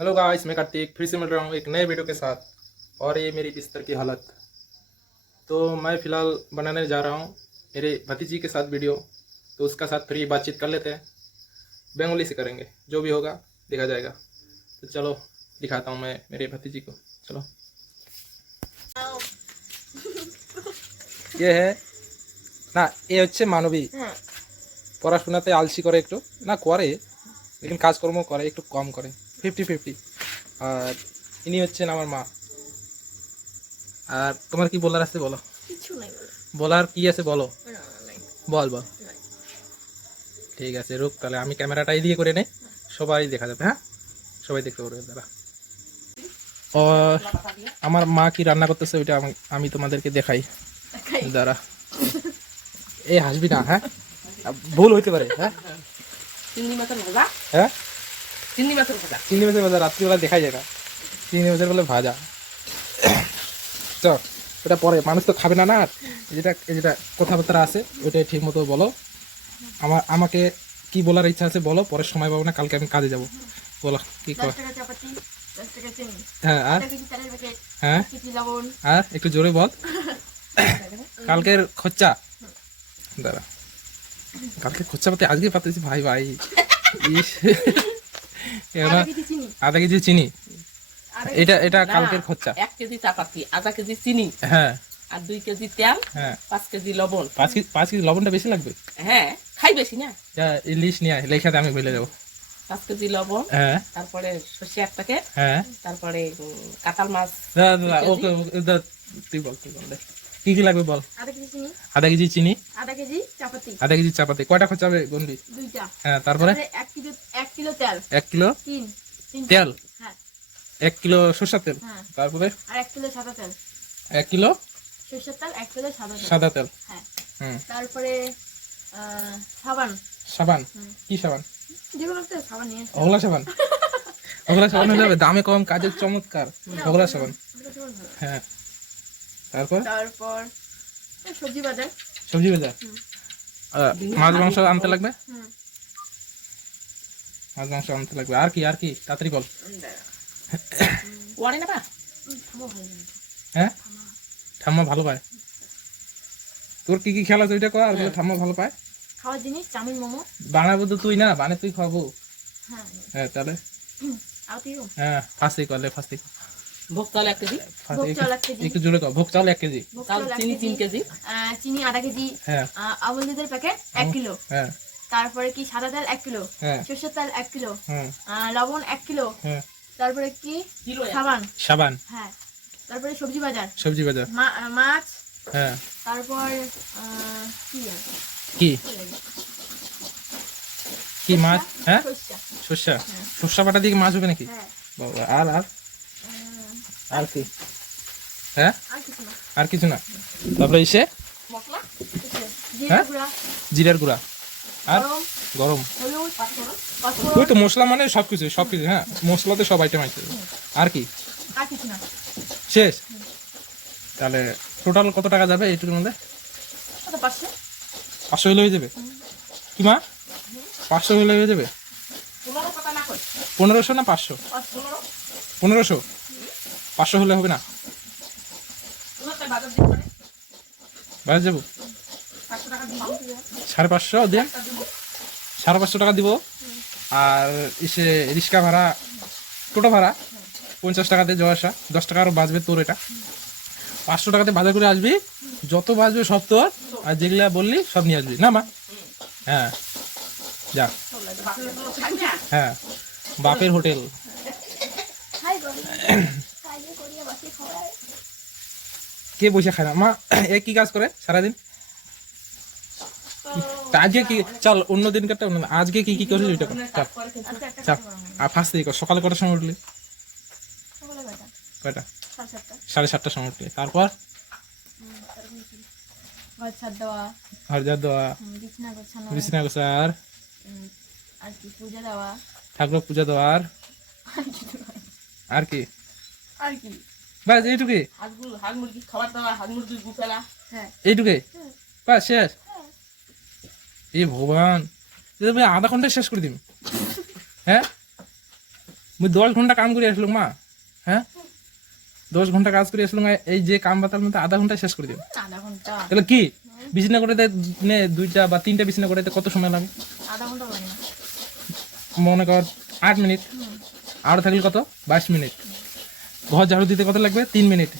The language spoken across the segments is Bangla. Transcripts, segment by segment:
हेलो गाइस, मैं कार्तिक फिर से मिल रहा हूँ एक नए वीडियो के साथ। और ये मेरी बिस्तर की हालत। तो मैं फ़िलहाल बनाने जा रहा हूँ मेरे भतीजी के साथ वीडियो। तो उसका साथ फ्री बातचीत कर लेते हैं। बंगाली से करेंगे, जो भी होगा देखा जाएगा। तो चलो दिखाता हूँ मैं मेरे भतीजी को। चलो, ये है না, এ হচ্ছে মানবী। পড়াশোনাতে আলসি করে একটু, না করে লেকিন কাজকর্ম করে একটু কম করে, 50-50। আর ইনি হচ্ছেন আমার মা। আর তোমার কি বলার আছে বলো। কিছু নাই বলার কি আছে বলো। না, নাই বল বল। নাই। ঠিক আছে, রুক তাহলে আমি ক্যামেরাটা এদিকে করে নেই, সবাই দেখা যাবে। হ্যাঁ, সবাই দেখতে পারবে দাঁড়া। ও, আমার মা কি রান্না করতেছে ওইটা আমি তোমাদেরকে দেখাই। দাঁড়া, এ হাসবি না, হ্যাঁ ভুল হইতে পারে। হ্যাঁ চিংড়ি মাছের ভাজা, হ্যাঁ, চিংড়ি মাছের ভাজা। চিংড়ি মাছের ভাজা রাত্রিবেলা দেখাই যায় না। চিংড়ি মাছের বলে ভাজা। চ, ওটা পরে, মানুষ তো খাবে না। না, আর যেটা কথাবার্তা আছে ওইটাই ঠিক মতো বলো। আমাকে কি বলার ইচ্ছা আছে বলো, পরে সময় পাবো না, কালকে আমি কাজে যাব। বলো কি কর। 10 টাকা চাপাতি, 10 টাকা চিনি, হ্যাঁ, আর 1 কেজি তেলের প্যাকেট, হ্যাঁ, 1 কেজি লবণ। আর একটু জোরে বল। কালকের খরচা, দাঁড়া, কালকে খরচা পাতে আজকে পাতেছি ভাই ভাই। ইস, এবার 1 কেজি চিনি, আধা কেজি চিনি, এটা এটা না, কালকের খরচা। 1 কেজি চাপাতি, আধা কেজি চিনি, হ্যাঁ আর 2 কেজি তেল, হ্যাঁ, 5 কেজি লবণ। 5 কেজি লবণটা বেশি লাগবে। হ্যাঁ, খাই বেশি না। ইলিশ নিয়ে আয়, লেখাতে আমি বলে যাবো। 5 কেজি লবণ, হ্যাঁ তারপরে সর্ষে 1 প্যাকেট, হ্যাঁ, তারপরে কাঁঠাল মাছ। দাদা দাদা, ওকে তুই বল দে। কি কি লাগবে বল। 1 কেজি চিনি, আধা কেজি চিনি, 1 কেজি চাপাতি, আধা কেজি চাপাতি। কয়টা খরচা হবে গন্ডি? 2টা। হ্যাঁ, তারপরে 1 কিলো তেল, 1 কিলো 3 তেল, হ্যাঁ 1 কিলো সরষের তেল, হ্যাঁ, তারপরে আর 1 কিলো সাদা তেল, 1 কিলো সরষের তেল, 1 কিলো সাদা তেল। সাদা তেল। হ্যাঁ, হুম, তারপরে সাবান। সাবান। হুম। কি সাবান? যেগুলো একটা সাবান নিয়ে আসতে ওগলা সাবান। ওগলা সাবান হলে হবে, দামে কম, কাজের চমৎকার। ওগলা সাবান। ওগুলো সাবান ভালো। হ্যাঁ, তারপর তারপর সবজি বাজার। সবজি বাজার। হুম। মাছ মাংস আনতে লাগবে। হুম। মাছ মাংস আনতে লাগবে। আর কি তাড়াতাড়ি বল। ওয়ারে না বা থামো ভালো না। হ্যাঁ, থামা। ঠাম্মা ভালো পায়। তোর কি কি খেলা আছে ওইটা কর, আর বলে ঠাম্মা ভালো পায়। খাওয়ার জিনিস চাউমিন, মোমো। বানাবো তো তুই, না বানে তুই খাবো। হ্যাঁ, হ্যাঁ তাহলে আর তুইও। হ্যাঁ, ফার্স্টে করলে ফার্স্টে ভোগ চাল 1 কেজি, ভোগ চাল 1 কেজি, একটু জোরে কর। ভোগ চাল 1 কেজি, ভোগ চাল চিনি 3 কেজি, চিনি আধা কেজি, হ্যাঁ আমুল দুধের প্যাকেট 1 কিলো, হ্যাঁ তারপরে কি সাদা তেল 1 কিলো, হ্যাঁ সরষের তেল 1 কিলো, হ্যাঁ লবণ 1 কিলো, হ্যাঁ, তারপরে কি সাবান। সাবান, হ্যাঁ, তারপরে সবজি বাজার, সবজি বাজার, মাছ, হ্যাঁ তারপর কি আছে কি কি মাছ, হ্যাঁ সরষা। সর্ষা। হ্যাঁ। সর্ষা বাটা দিয়ে মাছ হবে নাকি? হ্যাঁ, বাবা, আর আর আর কি? হ্যাঁ, আর কিছু না। আর কিছু না। তারপরে এসে মশলা, হ্যাঁ? জিরা গুঁড়া, জিরার গুঁড়া, আর গরম, গরম। হলুদ, ওই তো পাঁচফোড়ন, মশলা মানে সবকিছু সবকিছু। হ্যাঁ, মশলাতে সব আইটেম আছে। আর কি আর কিছু না। শেষ? তাহলে টোটাল কত টাকা যাবে এইটুকুর মধ্যে? কত 500? 500 হলে হয়ে যাবে? কি মা, 500 হলে হয়ে যাবে? 15 টাকা না কই? 1500 না 500? 15, 1500। 500 হলে হবে না? ওটা বাজার দিতে পারে। বাইরে যাবো 500 টাকা দিব। 550 দেন, 550 টাকা দিব। আর এসে রিক্সা ভাড়া, টোটো ভাড়া 50 টাকাতে যাওয়া আসা, 10 টাকা আরও বাঁচবে তোর। এটা 500 টাকাতে বাজার করে আসবি, যত বাঁচবে সব তোর। আর যেগুলা বললি সব নিয়ে আসবি, না মা? হ্যাঁ, যা। হ্যাঁ, বাপের হোটেল। কে বসে খায় না মা? এ কি কাজ করে সারাদিন? তা আজকে কি, চল অন্য দিনকারটা অন্য, আজকে কি কি করেছিস ওইটা কর। চাপ চাপ। আর ফার্স্ট থেকে কর। সকালে কটার সময় উঠলি? কয়টা? 7:30টার সময় উঠলি। তারপর ঘর ছাদ দেওয়া, ঘর ঝাড় দেওয়া, বিছানা গোছানো, বিছানা গোছা, আর কি পূজা দেওয়া, ঠাকুর পূজা দেওয়া, আর কি? আর কি বাস এইটুকুই? হাঁস মুরগি খাবার দেওয়া, হাঁস মুরগি গু ফেলা। হ্যাঁ, এইটুকুই বাস, শেষ? এ ভগবান, তুমি আধা ঘন্টায় শেষ করে দিবি? হ্যাঁ, মুই 10 ঘন্টা কাম করে আসলাম মা, হ্যাঁ 10 ঘন্টা কাজ করে আসলাম, এই যে কাম বাতার মধ্যে আধা ঘন্টা শেষ করে দিব। আধা ঘন্টা তাহলে কি বিছনা করে নে 2টা বা 3টা বিছনা করে কত সময় লাগে? আধা ঘন্টা লাগে না। মনে কর 8 মিনিট, আর থাকলে কত 22 মিনিট। ঘর ঝাড়ু দিতে কত লাগবে? 3 মিনিট।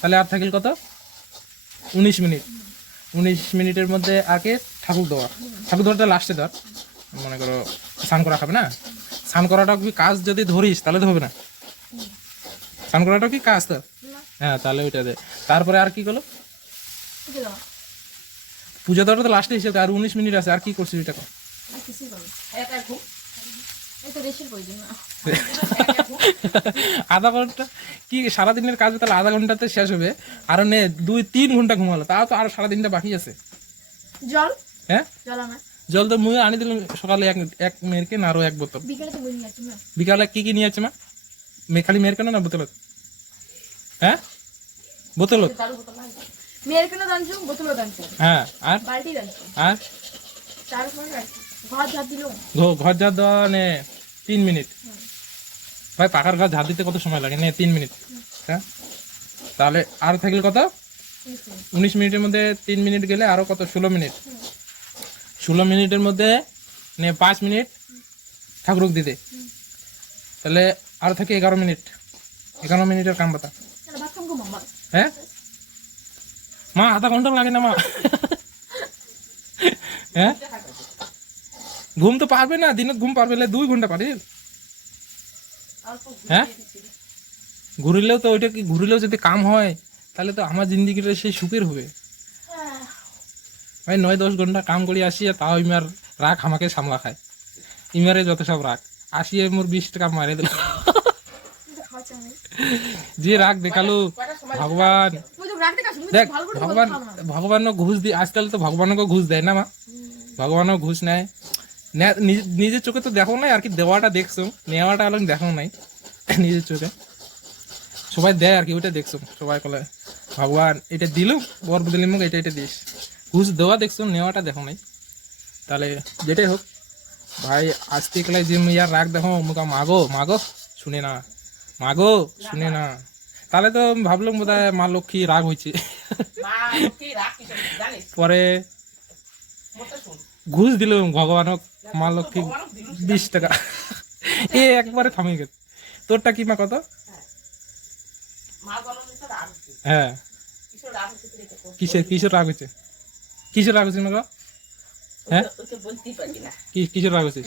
তাহলে আর থাকলে কত? 19 মিনিট। 19 মিনিটের মধ্যে আগে ঠাকুর দেওয়া, ঠাকুর দেওয়াটা লাস্টে ধর, মনে করো স্নান করা খাবে না, স্নান করাটা কি কাজ যদি ধরিস তাহলে তো হবে না, স্নান করাটা কি কাজ তো? হ্যাঁ তাহলে ওইটা দে। তারপরে আর কি করলো? বুঝে দাও পুজো দেওয়াটা তো লাস্টে হিসেবে, আর 19 মিনিট আছে, আর কি করছিস ওইটা কর। আর কিছুই করো একা ঘুম, এই তো রেশির প্রয়োজন না। আধা ঘন্টা কি সারাদিনের কাজ তাহলে আধা ঘন্টাতে শেষ হবে, আর নে 2-3 ঘন্টা ঘুমালো, তাও তো আর সারাদিনটা বাকি আছে। জল, হ্যাঁ জল আমার জল তো মুই আনি দিলাম সকালে এক মেয়ের কেন, আরো 1 বোতল। বিকেলে তো বই নিয়ে আসছি না। বিকালে কি কি নিয়ে আছে মা? খালি মেয়ের কেন না বোতল? হ্যাঁ বোতল। দারু বোতল নাই, মেয়ের কেন দানছো, বোতলও দানছো, হ্যাঁ আর বালতি দানছো, আর চার ফোন রাখছি, ঘর ঝাড় দিলো। ঘর ঝাড় দেওয়া নে 3 মিনিট। ভাই পাকার ঘর ঝাড় দিতে কত সময় লাগে? নে 3 মিনিট। হ্যাঁ তাহলে আর থাকলে কত? 19 মিনিটের মধ্যে 3 মিনিট গেলে আরো কত? 16 মিনিট। 16 মিনিটের মধ্যে নে 5 মিনিট ঠাকুর দিতে, তাহলে আর থাকে 11 মিনিট। 11 মিনিটের কাম বাতা। ভাত খাম ঘুমাম। হ্যাঁ মা আধা ঘন্টা লাগে না মা? হ্যাঁ ঘুম তো পারবে না, দিনে ঘুম পারবে 2 ঘন্টা পারে। হ্যাঁ ঘুরিলেও তো ওইটা কি, ঘুরিলেও যদি কাম হয় তাহলে তো আমার জিন্দিগিটা সেই সুখের হবে। ভাই 9-10 ঘন্টা কাম করে আসি, আর তাও ইমার রাগ আমাকে সামলা খায়, ইমারে যত সব রাগ আসিয়ে মোর 20 টাকা মারে দিল। যে রাগ দেখালো ভগবান, দেখ ভগবান, ভগবানও ঘুষ দিয়ে, আজকাল তো ভগবানকে ঘুষ দেয় না মা, ভগবানও ঘুষ নেয়। নিজের চোখে তো দেখো নাই, আর কি দেওয়াটা দেখছো, নেওয়াটা আলাদা দেখো নাই নিজের চোখে। সবাই দেয় আর কি, ওইটা দেখছো, সবাই বলে ভগবান এটা দিল বর বদলি মুখ, এটা এটা দিস। ঘুষ দেওয়া দেখছো, নেওয়াটা দেখো নাই। তাহলে যেটাই হোক ভাই, আজকে কেলায় যে ইয়ার রাগ দেখো, মুখা মাগো মাগো শুনে না, মাগো শুনে না। তাহলে তো ভাবলাম বোধ হয় মা লক্ষ্মী রাগ হয়েছে। পরে ঘুষ দিল ভগবানক, মা লক্ষ্মী 20 টাকা। এ একবারে থামে গেল। তোরটা কি মা কত? হ্যাঁ কিসের রাগ হয়েছে? কিসের রাগ হয়েছে মা? হ্যাঁ কিসের রাগ হয়েছে?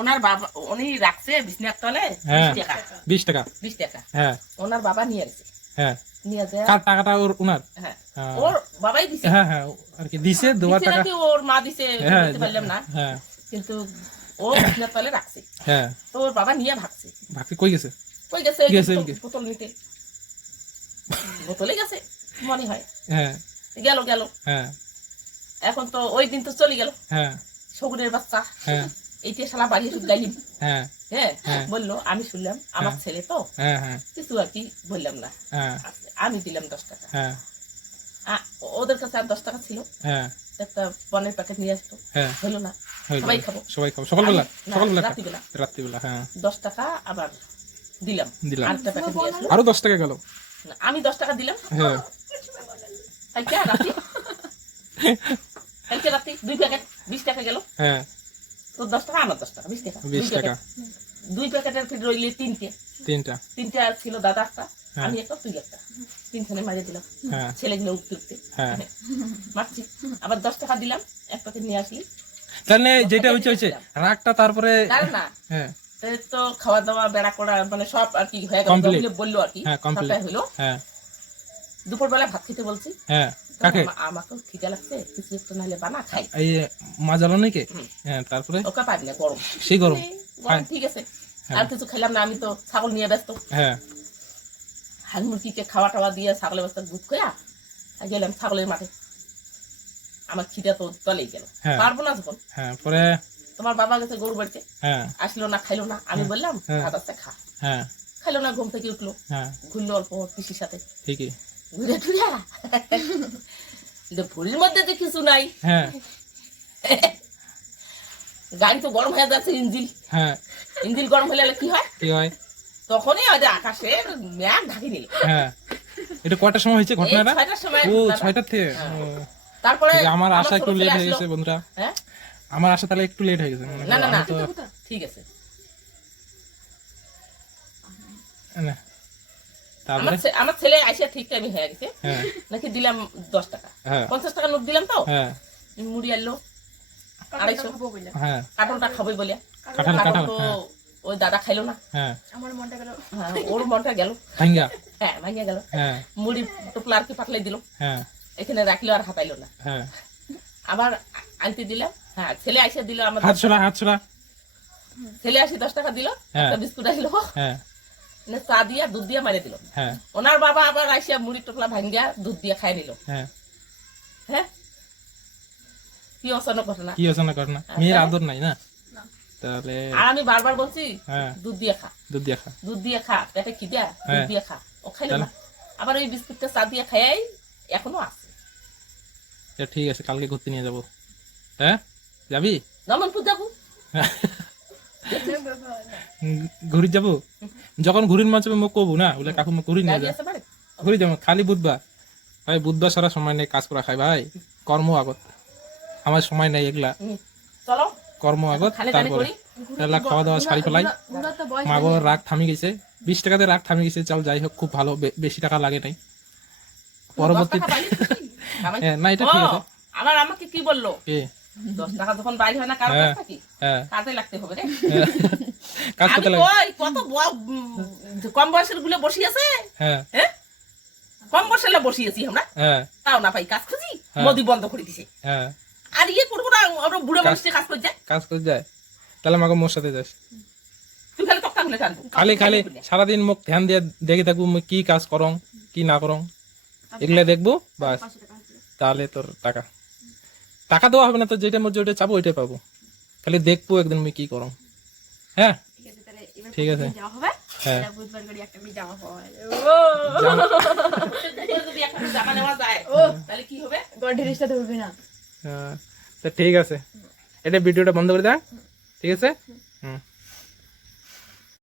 ওনার বাবা উনি রাখছে বিছনার তলে 20 টাকা। 20 টাকা হ্যাঁ ওনার বাবা নিয়ে আসছে, হ্যাঁ নিয়ে যায় কার টাকাটা? ওনার। হ্যাঁ হ্যাঁ। ওর বাবাই দিছে। হ্যাঁ হ্যাঁ আর কি দিছে, দেওয়ার দিছে টাকা। নাকি ওর মা দিছে হ্যাঁ বলতে পারলাম না, হ্যাঁ কিন্তু ও বিছনার তলে রাখছে। হ্যাঁ তো ওর বাবা নিয়ে ভাগছে। ভাবছি কই গেছে? কই গেছে? গেছে, বোতল নিতে, বোতলে গেছে মনে হয়। হ্যাঁ গেল গেল হ্যাঁ এখন তো ওই দিন তো চলে গেল। হ্যাঁ শগুনের বাচ্চা হ্যাঁ এইটা শালা বাড়ি গাইলি। হ্যাঁ হ্যাঁ হ্যাঁ। বললো আমি শুনলাম আমার ছেলে তো হ্যাঁ হ্যাঁ কিছু আর কি বললাম না, হ্যাঁ আমি দিলাম 10 টাকা। হ্যাঁ ওদের কাছে আর 10 টাকা ছিল, হ্যাঁ একটা পনের প্যাকেট নিয়ে আসতো, হ্যাঁ হলো না হয়ে সবাই যাবে। খাবো। সবাই খাবো সকালবেলা? না, সকালবেলা রাত্রিবেলা। রাত্রিবেলা হ্যাঁ 10 টাকা আবার দিলাম, দিলাম। আরেকটা প্যাকেট নিয়ে আসলো। আরো 10 টাকা গেল। না, আমি 10 টাকা দিলাম। হ্যাঁ কালকে রাত্রি, কালকে রাত্রি 2 প্যাকেট 20 টাকা গেল। হ্যাঁ তোর 10 টাকা আমার 10 টাকা 20 টাকা 20 টাকা। 2 প্যাকেটের ফির রইলে 3টে আর ছিল দাদা একটা, হ্যাঁ। আমি একটা, তুই একটা, 3 জনে মাঝে দিলাম। হ্যাঁ ছেলেগুলো উঠতে উঠতে হ্যাঁ মারছি। আবার 10 টাকা দিলাম, এক প্যাকেট নিয়ে আসলি। তাহলে যেটা হচ্ছে রাগটা তারপরে। কারণ না হ্যাঁ তো খাওয়া দাওয়া বেড়া করা মানে সব আর কি হয়ে গেল, Complete. বলে বললো আর কি হ্যাঁ কমপ্লিট। সবটাই হলো। হ্যাঁ দুপুরবেলা ভাত খেতে বলছি, হ্যাঁ কাকে? আমাকেও খিদে লাগছে, কিছু একটা নাহলে বানা খাই। এই মা জ্বালো নাকি? হ্যাঁ তারপরে ওকে পাবি না, গরম সেই গরম। গরম ঠিক আছে, আর কিছু খেলাম না, আমি তো ছাগল নিয়ে ব্যস্ত। হ্যাঁ হাঁস মুরগিকে খাওয়া টাওয়া দিয়ে ছাগলের ব্যস্ত দুধ খোয়া গেলাম ছাগলের মাঠে। আমার খিদে তো চলেই গেল, হ্যাঁ। পারবো না যখন। হ্যাঁ পরে তোমার বাবা গেছে গরু বাড়িতে, হ্যাঁ আসলো না, খাইলো না। আমি বললাম হ্যাঁ। ভাত আছে খা, হ্যাঁ খাইলো না, ঘুম থেকে উঠলো, হ্যাঁ ঘুরলো অল্প পিসির সাথে, ঠিকই। ঘুরে টুরা ভুলির মধ্যে তো কিছু নাই। হ্যাঁ গাড়ি তো গরম হয়ে যাচ্ছে, ইঞ্জিল হ্যাঁ ইঞ্জিল গরম হলে কি হয়? কি হয়? তখনই ওই যে আকাশে মেঘ ঢাকি নিল। হ্যাঁ, এটা কয়টার সময় হয়েছে এই ঘটনাটা? 6টার সময় ও ঘটনাটা। 6টার থেকে। হ্যাঁ। ও, তারপরে ঠিক আছে, আমার আসা ছোট একটু ছেলে লেট হয়ে আসলো। গেছে বন্ধুরা, হ্যাঁ আমার আসা তাহলে একটু লেট হয়ে গেছে। না না না আমি তো ঠিক আছে। না, তারপরে আমার ছেলে আইসা ঠিক টাইমে হয়ে গেছে, হ্যাঁ নাকি দিলাম 10 টাকা, হ্যাঁ 50 টাকা নোট দিলাম তো, হ্যাঁ মুড়ি আনলো 250, হ্যাঁ, কার্টনটা খাবোই বলে। কাঁঠাল কার্টন কাঁঠাল তো হ্যাঁ ওই দাদা খাইলো না, হ্যাঁ, হ্যাঁ, ওর মনটা গেল, ভাঙ্গা হ্যাঁ ভাঙিয়া গেল। হ্যাঁ মুড়ি টোপলা আর কি পাতলাই দিল, হ্যাঁ এখানে রাখলো আর হাতাইলো না। হ্যাঁ, আবার আনতে দিলাম, হ্যাঁ ছেলে আইসা দিল আমার, হাত ছড়া হাত ছড়া, ছেলে আসি 10 টাকা দিল, হ্যাঁ। একটা বিস্কুট আসলো, হ্যাঁ চা দিয়া দুধ দিয়া মারিয়ে দিল। হ্যাঁ ওনার বাবা আবার আইসা মুড়ি টোপলা ভাঙ্গিয়া দুধ দিয়া খাই নিল। হ্যাঁ, হ্যাঁ কি অচানক ঘটনা। কি আলোচনা কর না, মেয়ের আদর নাই না, তাহলে আর আমি বারবার বলছি হ্যাঁ দুধ দিয়ে খা, দুধ দিয়া খা, দুধ দিয়ে খা, পেটে খিদা, দুধ হ্যাঁ। দিয়ে খা, ও খাইলো তাহলে? না। আবার ওই বিস্কুটটা চা দিয়ে খাই এখনো আছে। আচ্ছা, ঠিক আছে, কালকে ঘুরতে নিয়ে যাবো। হ্যাঁ যাবি? নমনপুর যাবো, ঘুরি যাবো, যখন ঘুরির মাছ মুখ কবু না বলে কাকু ঘুরি নিয়ে গাড়ি যা, আছে বাড়ি? ঘুরি যাবো খালি বুধবার। ভাই বুধবার সারা সময় নেই, কাজ করা খাই ভাই, কর্ম আগত, আমার সময় নেই এগুলা, চলো কর্ম আগত। খালি দানি তারপরে করি। এগুলা খাওয়া দাওয়া সারি ফেলাই, মাগো রাগ থামি গেছে, 20 টাকাতে রাগ থামি গেছে, চল যাই হোক, খুব ভালো, বেশি টাকা লাগে নাই পরবর্তী। 10 টাকা বাইরে কামাই। হ্যাঁ, না এটা ঠিক ও, আছে। আবার আমাকে কি বললো, কে? 10 টাকা যখন বাইরে হয় না কারো হ্যাঁ। কাছ থেকে হ্যাঁ কাজে লাগতে হবে রে। হ্যাঁ, কাজ আমি করতে লাগে। ওই কত কম বয়সের গুলো বসিয়েছে, হ্যাঁ হ্যাঁ কম বয়সের বসিয়েছি আমরা, হ্যাঁ তাও না পাই কাজ খুঁজি, হ্যাঁ। মোদি বন্ধ করে দিছে। হ্যাঁ, আর ইয়ে করবো না, আমরা বুড়ো মানুষকে কাজ করে যায়, কাজ করে যায়, তাহলে মাগো মোর সাথে যাস, তুই খালি তক্তা খুলে টানবো। খালি খালি সারাদিন মুখ ধ্যান দিয়ে দেখে থাকবো মুই কি কাজ করং কি না করং, এগুলা দেখবো বাস, তাহলে তোর টাকা টাকা দেওয়া হবে না, তো যেটা মোর যেটা চাবো ওইটাই পাবো, খালি দেখবো একদিন মুই কি করং। হ্যাঁ ঠিক আছে, হ্যাঁ যদি একটা জামা নেওয়া যায় তাহলে কি হবে? তো ঠিক আছে, এটা ভিডিওটা বন্ধ করে দেয়, ঠিক আছে। হুম।